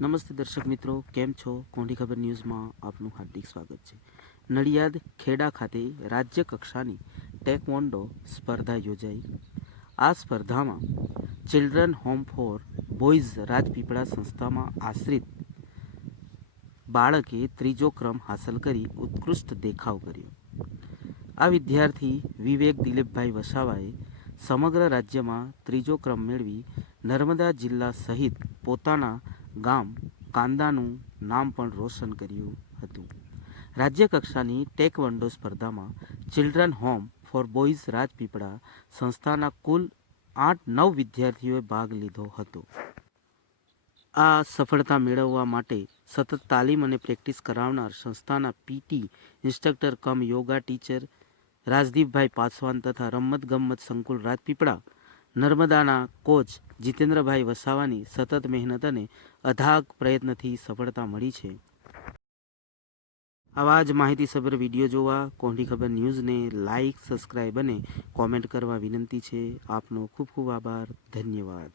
નમસ્તે દર્શક મિત્રો, કેમ છો? કોંઢી ખબર ન્યૂઝમાં આપનું હાર્દિક સ્વાગત છે. નડિયાદ ખેડા ખાતે રાજ્ય કક્ષાની ટેકવોન્ડો સ્પર્ધા યોજાઈ. આ સ્પર્ધામાં children home for boys Rajpipla સંસ્થામાં આશ્રિત બાળકે ત્રીજો ક્રમ હાંસલ કરી ઉત્કૃષ્ટ દેખાવ કર્યો. આ વિદ્યાર્થી વિવેક દિલીપભાઈ વસાવાએ સમગ્ર રાજ્યમાં ત્રીજો ક્રમ મેળવી નર્મદા જિલ્લા સહિત પોતાના ગામ કાંદાનું નામ પણ રોશન કર્યું હતું. રાજ્ય કક્ષાની ટેકવોન્ડો સ્પર્ધામાં children home for boys Rajpipla સંસ્થાના કુલ 8-9 વિદ્યાર્થીઓએ ભાગ લીધો હતો. આ સફળતા મેળવવા માટે સતત તાલીમ અને પ્રેક્ટિસ કરાવનાર સંસ્થાના PT instructor cum yoga teacher રાજદીપભાઈ પાસવાન તથા રમતગમત સંકુલ રાજપીપળા નર્મદાના કોચ જીતેન્દ્રભાઈ વસાવાની સતત મહેનત અને અથાગ પ્રયત્નથી સફળતા મળી છે. આવા જ માહિતીસભર વિડીયો જોવા કોંઢી ખબર ન્યૂઝને લાઇક, સબસ્ક્રાઇબ અને કોમેન્ટ કરવા વિનંતી છે. આપનો ખૂબ ખૂબ આભાર. ધન્યવાદ.